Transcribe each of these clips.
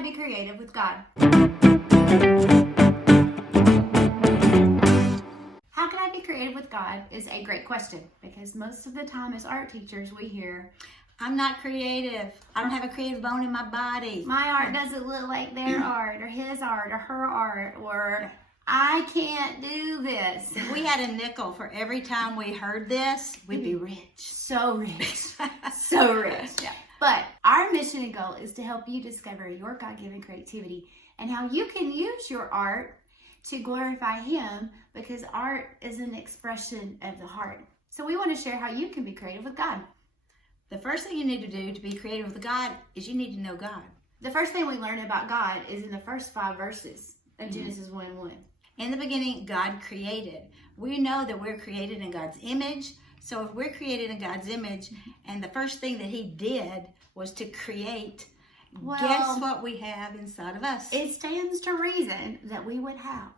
I be creative with God? How can I be creative with God is a great question, because most of the time as art teachers we hear, I'm not creative. I don't have a creative bone in my body. my art doesn't look like their art or his art or her art, or I can't do this. If we had a nickel for every time we heard this, we'd be rich. So rich. So rich. Yeah. But our mission and goal is to help you discover your God-given creativity and how you can use your art to glorify Him, because art is an expression of the heart. So we want to share how you can be creative with God. The first thing you need to do to be creative with God is you need to know God. The first thing we learn about God is in the first 5 verses of Genesis 1:1. In the beginning, God created. We know that we're created in God's image. So if we're created in God's image, and the first thing that He did was to create, guess what we have inside of us? It stands to reason that we would have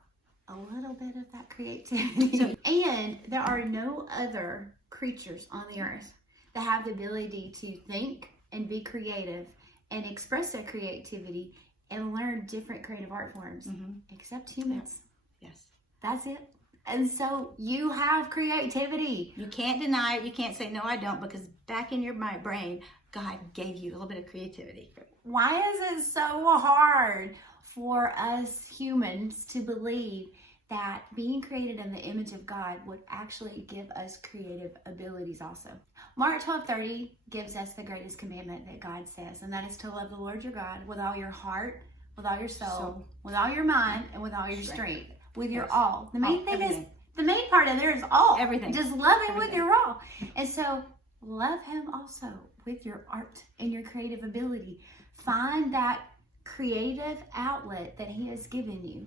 a little bit of that creativity. And there are no other creatures on the earth that have the ability to think and be creative and express their creativity and learn different creative art forms, except humans. Yes. That's it. And so you have creativity. You can't deny it. You can't say, no, I don't, because back in your brain, God gave you a little bit of creativity. Why is it so hard for us humans to believe that being created in the image of God would actually give us creative abilities also? Mark 12:30 gives us the greatest commandment that God says, and that is to love the Lord your God with all your heart, with all your soul, with all your mind, and with all your strength. With your all. The main thing is, the main part of there is all. Everything. Just love Him with your all. And so love Him also with your art and your creative ability. Find that creative outlet that He has given you.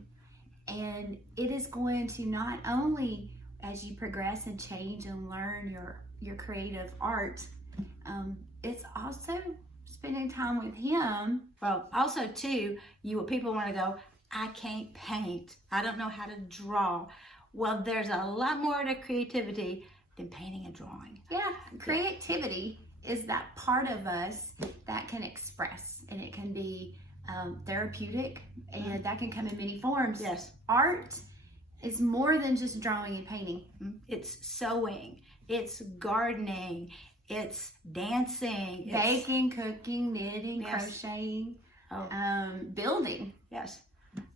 And it is going to not only, as you progress and change and learn your creative art, it's also spending time with Him. Well, also too, people want to go, I can't paint. I don't know how to draw. Well, there's a lot more to creativity than painting and drawing. Yeah, creativity is that part of us that can express, and it can be therapeutic, and that can come in many forms. Yes. Art is more than just drawing and painting. It's sewing, it's gardening, it's dancing, Baking, cooking, knitting, crocheting, building. Yes.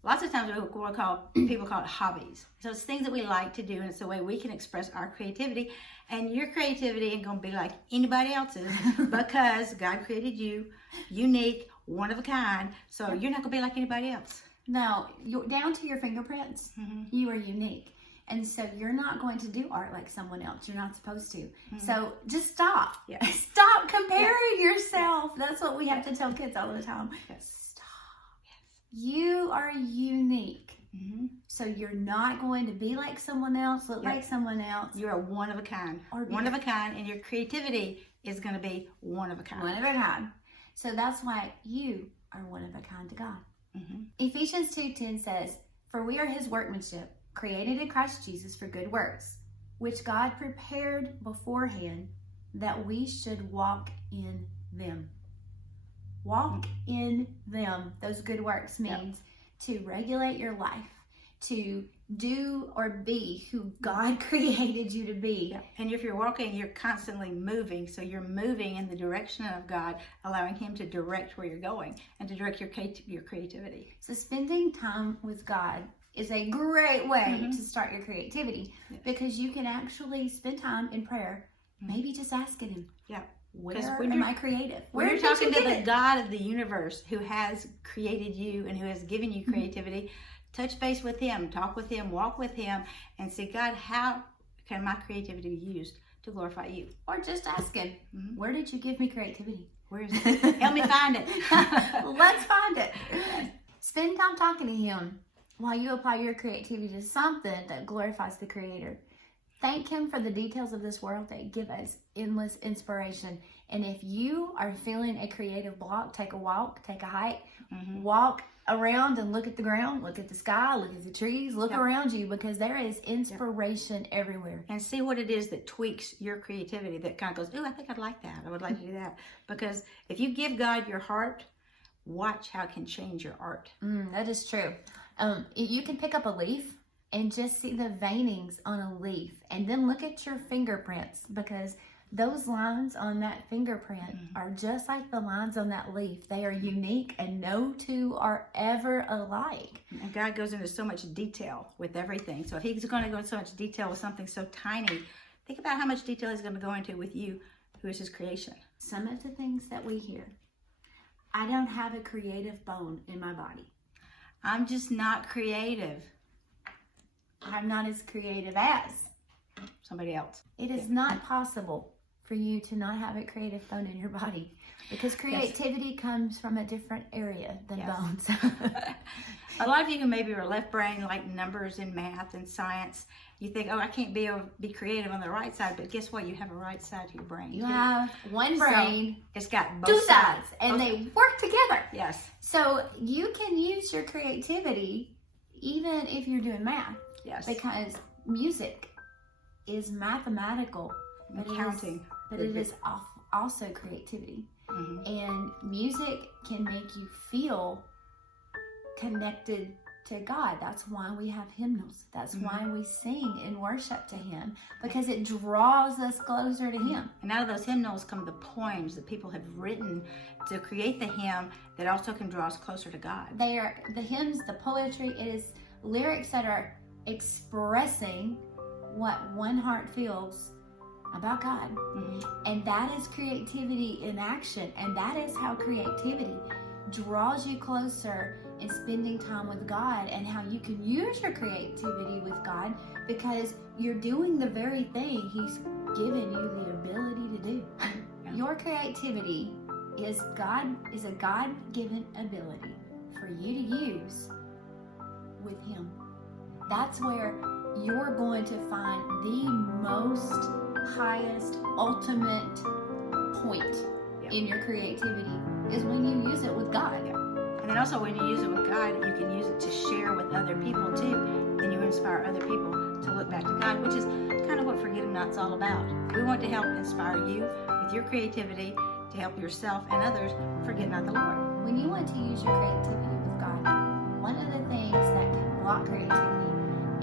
Lots of times people call it hobbies. So it's things that we like to do, and it's the way we can express our creativity. And your creativity ain't going to be like anybody else's because God created you unique, one of a kind. So you're not going to be like anybody else. No, you're down to your fingerprints. You are unique. And so you're not going to do art like someone else. You're not supposed to. So just stop. Yeah. Stop comparing yourself. That's what we have to tell kids all the time. Yes. You are unique. So you're not going to be like someone else, look like someone else. You're a one of a kind. One of a kind, and your creativity is going to be one of a kind. One of a kind. So that's why you are one of a kind to God. Ephesians 2:10 says, for we are His workmanship, created in Christ Jesus for good works, which God prepared beforehand that we should walk in them. Walk in them. Those good works means to regulate your life, to do or be who God created you to be. And if you're walking, you're constantly moving. So you're moving in the direction of God, allowing Him to direct where you're going and to direct your creativity. So spending time with God is a great way to start your creativity, because you can actually spend time in prayer, maybe just asking Him. Yeah. Where am I creative? When you're talking to the God of the universe who has created you and who has given you creativity, touch base with Him, talk with Him, walk with Him, and say, God, how can my creativity be used to glorify you? Or just ask Him, where did you give me creativity? Where is it? Help me find it. Let's find it. Spend time talking to Him while you apply your creativity to something that glorifies the Creator. Thank Him for the details of this world that give us endless inspiration. And if you are feeling a creative block, take a walk, take a hike, walk around and look at the ground, look at the sky, look at the trees, look around you, because there is inspiration everywhere. And see what it is that tweaks your creativity, that kind of goes, ooh, I think I'd like that. I would like to do that. Because if you give God your heart, watch how it can change your art. That is true. You can pick up a leaf and just see the veinings on a leaf, and then look at your fingerprints, because those lines on that fingerprint are just like the lines on that leaf. They are unique, and no two are ever alike. And God goes into so much detail with everything. So if he's going to go into so much detail with something so tiny, think about how much detail he's going to go into with you, who is his creation. Some of the things that we hear, I don't have a creative bone in my body. I'm just not creative. I'm not as creative as somebody else. It is not possible for you to not have a creative bone in your body, because creativity comes from a different area than bones. A lot of you who maybe are left brain, like numbers and math and science, you think, oh, I can't be able to be creative on the right side, but guess what? You have a right side to your brain. You have one brain. So it's got both sides, and they work together. Yes. So you can use your creativity even if you're doing math. Yes. Because music is mathematical. And counting. But it is also creativity. And music can make you feel connected to God. That's why we have hymnals. That's why we sing and worship to him, because it draws us closer to him. And out of those hymnals come the poems that people have written to create the hymn that also can draw us closer to God. They are the hymns, the poetry. It is lyrics that are expressing what one heart feels about God. And that is creativity in action. And that is how creativity draws you closer in spending time with God, and how you can use your creativity with God, because you're doing the very thing he's given you the ability to do. Your creativity is a God-given ability for you to use with him. That's where you're going to find the most highest, ultimate point in your creativity, is when you use it with God. And then also when you use it with God, you can use it to share with other people too. Then you inspire other people to look back to God, which is kind of what Forget Him Not's all about. We want to help inspire you with your creativity to help yourself and others forget not the Lord. When you want to use your creativity with God, one of the things that can block creativity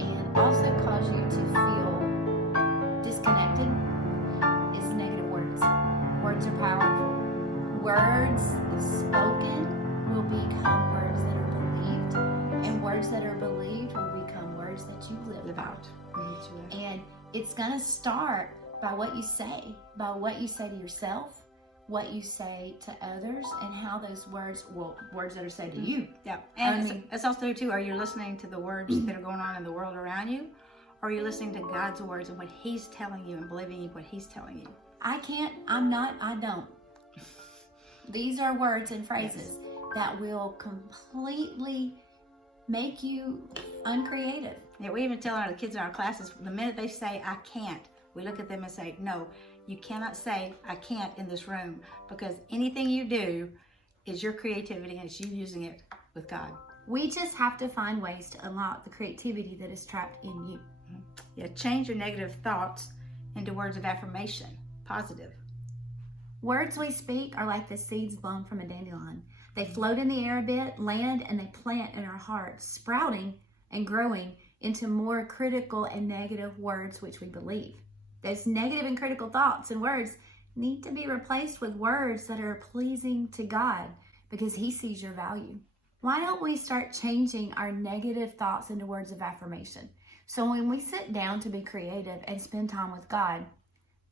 and also cause you to feel disconnected is negative words. Words are powerful. Words spoken will become words that are believed, and words that are believed will become words that you live out. And it's going to start by what you say to yourself, what you say to others, and how those words that are said to you. Yeah, and it's also too, are you listening to the words that are going on in the world around you, or are you listening to God's words and what he's telling you and believing what he's telling you? I don't. These are words and phrases that will completely make you uncreative. Yeah, we even tell our kids in our classes, the minute they say, I can't, we look at them and say, no, you cannot say, I can't in this room, because anything you do is your creativity, and it's you using it with God. We just have to find ways to unlock the creativity that is trapped in you. Yeah, change your negative thoughts into words of affirmation, positive. Words we speak are like the seeds blown from a dandelion. They float in the air a bit, land, and they plant in our hearts, sprouting and growing into more critical and negative words which we believe. Those negative and critical thoughts and words need to be replaced with words that are pleasing to God, because he sees your value. Why don't we start changing our negative thoughts into words of affirmation? So when we sit down to be creative and spend time with God,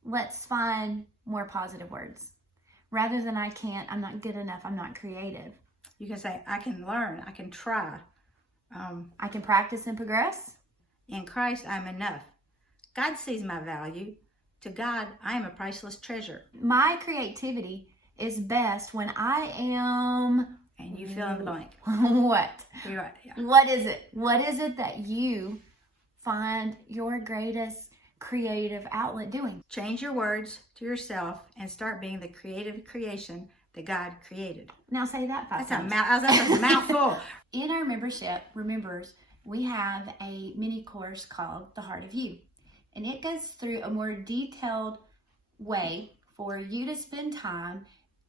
let's find more positive words. Rather than I can't, I'm not good enough, I'm not creative. You can say, I can learn, I can try. I can practice and progress. In Christ, I'm enough. God sees my value. To God, I am a priceless treasure. My creativity is best when I am... And you fill in the blank. What? You're right, yeah. What is it? What is it that you find your greatest creative outlet doing? Change your words to yourself and start being the creative creation that God created. Now say that 5 times. That's a mouthful. In our membership, we have a mini course called The Heart of You. And it goes through a more detailed way for you to spend time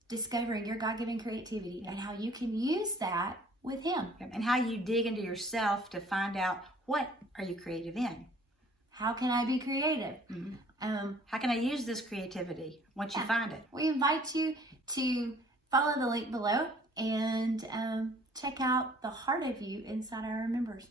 discovering your God-given creativity and how you can use that with Him. And how you dig into yourself to find out, what are you creative in? How can I be creative? How can I use this creativity once you find it? We invite you to follow the link below and check out the heart of you inside our members.